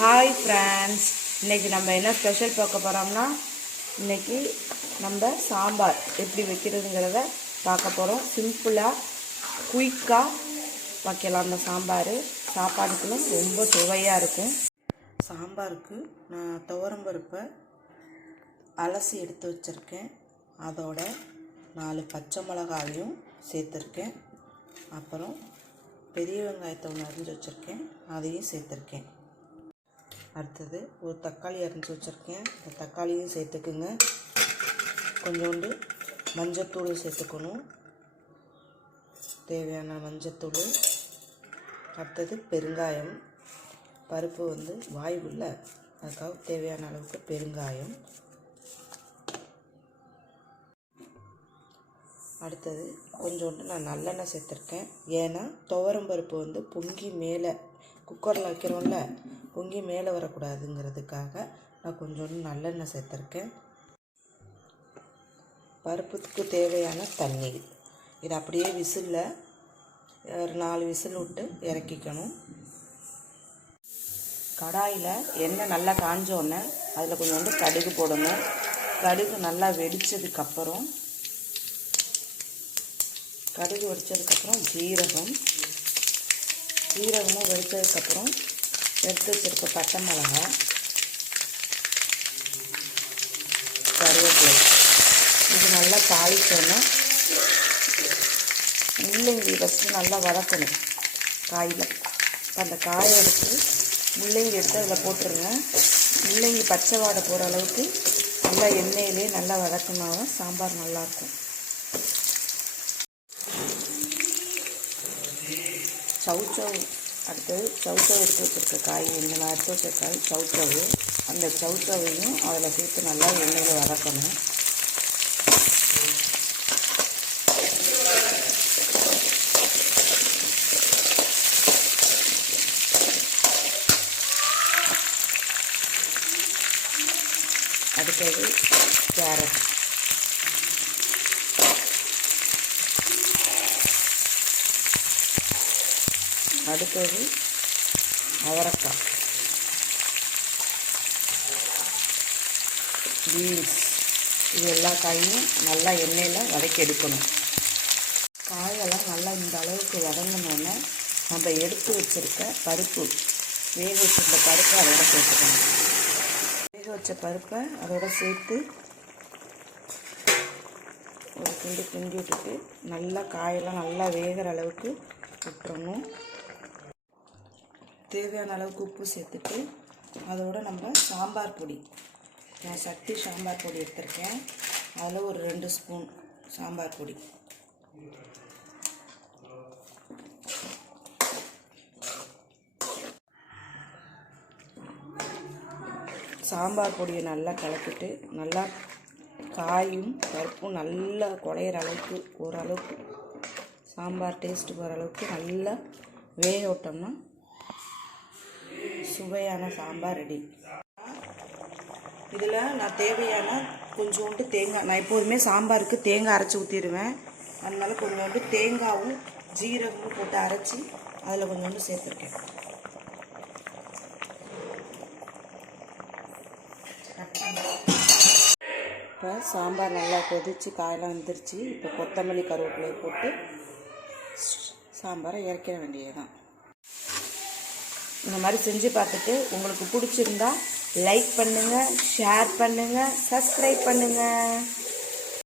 Hi friends, இன்றைக்கி நம்ம என்ன ஸ்பெஷல் பார்க்க போகிறோம்னா, இன்றைக்கி நம்ம சாம்பார் எப்படி வைக்கிறதுங்கிறத பார்க்க போகிறோம். சிம்பிளாக குயிக்காக வைக்கலாம். அந்த சாம்பார் சாப்பாடுக்குள்ள ரொம்ப சுவையாக இருக்கும். சாம்பாருக்கு நான் துவரம்பருப்பை அலசி எடுத்து வச்சுருக்கேன். அதோட 4 பச்சை மிளகாயும் சேர்த்துருக்கேன். அப்புறம் பெரிய வெங்காயத்தை ஒன்று அரிஞ்சு வச்சுருக்கேன், அதையும் சேர்த்துருக்கேன். அடுத்தது ஒரு தக்காளி அரிஞ்சு வச்சுருக்கேன், இந்த தக்காளியும் சேர்த்துக்குங்க. கொஞ்சோண்டு மஞ்சத்தூள் சேர்த்துக்கணும், தேவையான மஞ்சத்தூள். அடுத்தது பெருங்காயம், பருப்பு வாய்வுள்ள அதுக்காக தேவையான அளவுக்கு பெருங்காயம். அடுத்தது கொஞ்சோண்டு நான் நல்லெண்ணெய் சேர்த்துருக்கேன். ஏன்னா துவரம்பருப்பு பொங்கி மேலே குக்கரில் வைக்கிறோம்ல, பொங்கி மேலே வரக்கூடாதுங்கிறதுக்காக நான் கொஞ்சோண்டு நல்லெண்ணெய் சேர்த்துருக்கேன். பருப்புக்கு தேவையான தண்ணீர், இதை அப்படியே விசிலில் ஒரு 4 விசில் விட்டு இறக்கிக்கணும். கடாயில் எண்ணெய் நல்லா காஞ்சோடனே அதில் கொஞ்சோண்டு கடுகு போடணும். கடுகு நல்லா வெடித்ததுக்கப்புறம் ஜீரகமும் வெடித்ததுக்கப்புறம் எடுத்து வச்சுருக்க பட்டை மிளகா, கருவேப்பிலை, இது நல்லா தாளிக்கணும். முள்ளங்கி ஃபஸ்ட்டு நல்லா வதக்கணும் காயில். அந்த காயை எடுத்து முள்ளங்கி எடுத்து அதில் போட்டுருங்க. முள்ளங்கி பச்சை வாடை போகிற அளவுக்கு நல்லா எண்ணெயிலே நல்லா வதக்கினாலும் சாம்பார் நல்லாயிருக்கும். சவுச்சவு, அடுத்தது சவுச்சவு எடுத்து வச்சுருக்க காய், நான் எடுத்து வச்ச காய் சவுச்சவு. அந்த சவுச்சவையும் அதில் சேர்த்து நல்லா எண்ணெயில் வதக்கணும். அடுத்தது கேரட், அடுத்தது அவரைக்காய், பீன்ஸ், இது எல்லா காயும் நல்லா எண்ணெயில் வதக்கி எடுக்கணும். காயெல்லாம் நல்லா இந்த அளவுக்கு வதங்கினோன்னே நம்ம எடுத்து வச்சுருக்க பருப்பு, வேக வச்சுருக்க பருப்பை அதோட சேர்த்துக்கணும். வேக வச்ச பருப்பை அதோட சேர்த்து ஒரு கிண்டி விட்டுட்டு நல்லா காயெல்லாம் நல்லா வேகிற அளவுக்கு விட்டுறணும். தேவையான அளவுக்கு உப்பு சேர்த்துட்டு அதோட நம்ம சாம்பார் பொடி, நான் சக்தி சாம்பார் பொடி எடுத்திருக்கேன், அதில் ஒரு 2 ஸ்பூன் சாம்பார் பொடி. சாம்பார் பொடியை நல்லா கலக்கிட்டு நல்லா காயும் பருப்பும் நல்லா குழையிற அளவுக்கு, ஓரளவுக்கு சாம்பார் டேஸ்ட்டு போகிற அளவுக்கு நல்லா வேக விட்டோம்னா சுவையான சாம்பார் ரெடி. இதில் நான் தேவையான கொஞ்சோண்டு தேங்காய், நான் எப்போதுமே சாம்பாருக்கு தேங்காய் அரைச்சி ஊற்றிடுவேன். அதனால கொஞ்சோண்டு தேங்காயும் ஜீரகமும் போட்டு அரைச்சி அதில் கொஞ்சோண்டு சேர்த்துருக்கேன். இப்போ சாம்பார் நல்லா கொதித்து காயெல்லாம் வந்துருச்சு. இப்போ கொத்தமல்லி கருவேப்பிலையை போட்டு சாம்பாரை இறக்கிற வேண்டியதுதான். இந்த மாதிரி செஞ்சு பார்த்துட்டு உங்களுக்கு பிடிச்சிருந்தா லைக் பண்ணுங்கள், ஷேர் பண்ணுங்கள், சப்ஸ்கிரைப் பண்ணுங்கள்.